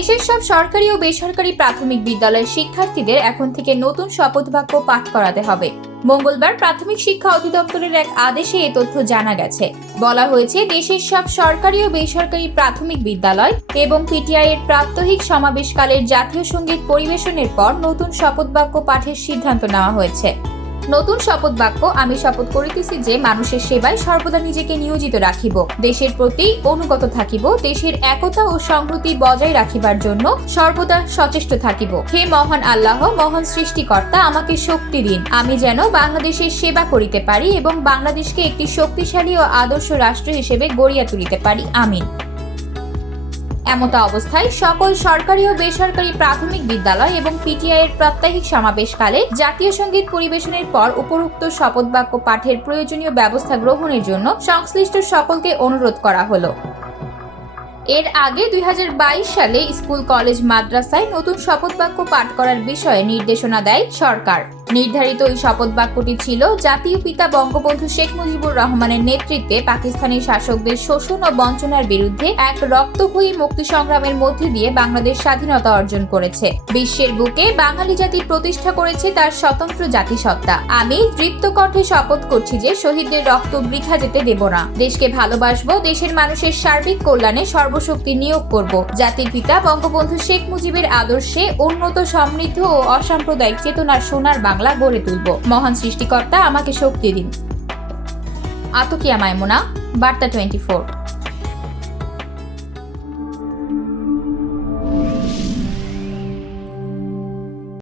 দেশের সব সরকারি ও বেসরকারি প্রাথমিক বিদ্যালয়ের শিক্ষার্থীদের এখন থেকে নতুন শপথ বাক্য পাঠ করাতে হবে। মঙ্গলবার প্রাথমিক শিক্ষা অধিদপ্তরের এক আদেশে এ তথ্য জানা গেছে। বলা হয়েছে, দেশের সব সরকারি ও বেসরকারি প্রাথমিক বিদ্যালয় এবং পিটিআই এর প্রাত্যহিক সমাবেশকালের জাতীয় সঙ্গীত পরিবেশনের পর নতুন শপথ বাক্য পাঠের সিদ্ধান্ত নেওয়া হয়েছে। নতুন শপথ বাক্য: আমি শপথ করিতেছি যে মানুষের সেবায় সর্বদা নিজেকে নিয়োজিত রাখিব, দেশের প্রতি অনুগত থাকিব, দেশের একতা ও সংহতি বজায় রাখিবার জন্য সর্বদা সচেষ্ট থাকিব। হে মহান আল্লাহ, মহান সৃষ্টিকর্তা, আমাকে শক্তি দিন, আমি যেন বাংলাদেশের সেবা করিতে পারি এবং বাংলাদেশকে একটি শক্তিশালী ও আদর্শ রাষ্ট্র হিসেবে গড়িয়া তুলিতে পারি। আমিন। এমত অবস্থায় সকল সরকারি ও বেসরকারি প্রাথমিক বিদ্যালয় এবং পিটিআই এর প্রাত্যহিক সমাবেশকালে জাতীয় সঙ্গীত পরিবেশনের পর উপরোক্ত শপথ বাক্য পাঠের প্রয়োজনীয় ব্যবস্থা গ্রহণের জন্য সংশ্লিষ্ট সকলকে অনুরোধ করা হলো। এর আগে 2022 সালে স্কুল, কলেজ, মাদ্রাসায় নতুন শপথ বাক্য পাঠ করার বিষয়ে নির্দেশনা দেয় সরকার। নির্ধারিত এই শপথ বাক্যটি ছিল জাতীয় পিতা বঙ্গবন্ধু শেখ মুজিবুর রহমানের নেতৃত্বে পাকিস্তানি শাসকদের শোষণ ও বঞ্চনার বিরুদ্ধে এক রক্তক্ষয়ী মুক্তি সংগ্রামের মধ্যে দিয়ে বাংলাদেশ স্বাধীনতা অর্জন করেছে। বিশ্বের বুকে বাঙালি জাতি প্রতিষ্ঠা করেছে তার স্বতন্ত্র জাতিসত্তা। আমি দৃপ্ত কণ্ঠে শপথ করছি যে শহীদদের রক্ত বৃথা যেতে দেব না, দেশকে ভালোবাসবো, দেশের মানুষের সার্বিক কল্যাণে সর্বশক্তি নিয়োগ করব, জাতির পিতা বঙ্গবন্ধু শেখ মুজিবের আদর্শে উন্নত, সমৃদ্ধ ও অসাম্প্রদায়িক চেতনার সোনার বাংলা গড়ে তুলব। মহান সৃষ্টিকর্তা আমাকে শক্তি দিন। আতকিয়া মাইমুনা, বার্তা 24।